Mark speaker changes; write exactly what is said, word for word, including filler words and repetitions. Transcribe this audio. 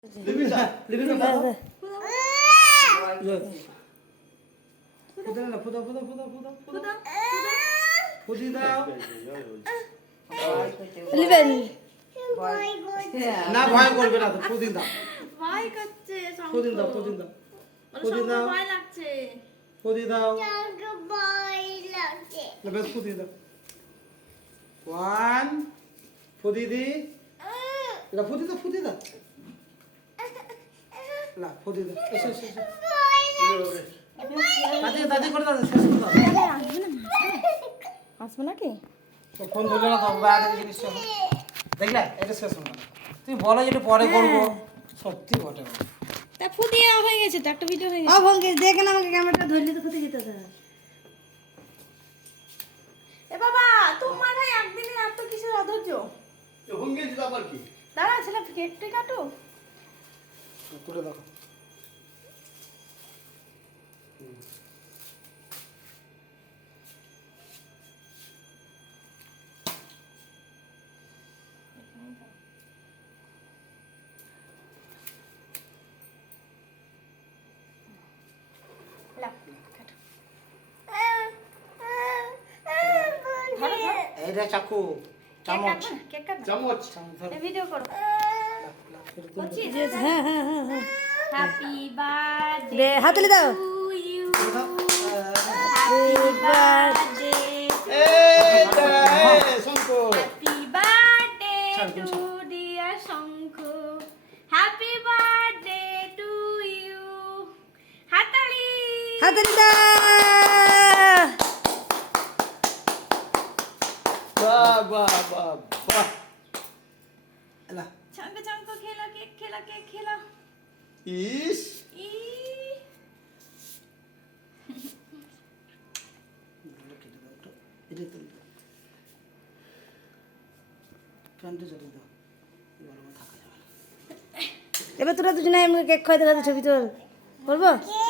Speaker 1: Libisa, libisa apa? Puda na, puda, puda, puda, puda, puda. Pudi দাও।
Speaker 2: লিবেন
Speaker 1: না ভয় করবে না তো, পুদি দাও।
Speaker 3: ভয় করছে
Speaker 1: পুদি দাও, পুদি দাও। পুদি
Speaker 3: শঙ্কর
Speaker 1: দাও,
Speaker 3: ভয় লাগছে
Speaker 1: পুদি দাও।
Speaker 4: Jangan boy lagi.
Speaker 1: Lebih pudi দাও। One, pudi di. La pudi দাও, pudi দাও। La pudi দাও। এসো, এসো, এসো। দাদি, দাদি করে দাও, শেষ করে দাও।
Speaker 2: আসবো নাকি?
Speaker 1: তো ফোন ধরলে না তো বাইরে জিনিস সব। দেখলে এটা শেষ হলো না। তুমি বলো যেটা পরে করব। সত্যি বটে।
Speaker 3: তা ফুটিয়ে হয়ে গেছে তো একটা ভিডিও হয়ে
Speaker 2: ও
Speaker 3: গেছে
Speaker 2: ভঙ্গে দেখেন আমাকে ক্যামেরাটা ধরলে তো ফুটে যেত তো।
Speaker 3: এ বাবা তোমার হয় একদিনের এত কিসের অধৈর্য
Speaker 1: তো হঙ্গে দিতে আবার কি?
Speaker 3: দাঁড়া ছেলে কেটে কাটো
Speaker 1: তুলে দাও। এইটা চাকু, চামচ,
Speaker 3: কেক কাট
Speaker 1: চামচ, চামচ ধরো।
Speaker 3: ভিডিও করো
Speaker 2: হ্যাঁ হ্যাঁ হ্যাঁ হ্যাঁ
Speaker 3: হ্যাপি বার্থডে
Speaker 2: দে হাতলে দাও।
Speaker 3: To you
Speaker 2: Happy birthday.
Speaker 1: এইটা, এই, শঙ্কর।
Speaker 3: হ্যাপি বার্থডে
Speaker 1: চল,
Speaker 3: টু
Speaker 1: চল।
Speaker 3: Dear Shankha happy birthday to you হাতালি
Speaker 2: হাতলে দাও।
Speaker 1: বাহ, বাহ, বাহ, বাহ। এলা,
Speaker 3: চঙ্ক চঙ্ক খেলা কেক খেলা কেক খেলা
Speaker 1: ইস,
Speaker 3: ই
Speaker 1: এগুলো কেটে দাও তো। এটা তুলে দাও। ফ্যানটা জ্বালিয়ে দাও। গরমে থাকা যাবে না।
Speaker 2: এবার তোরা দুজনে আমাকে কেক খাইতে খাইতে ছবি তোল বলবো?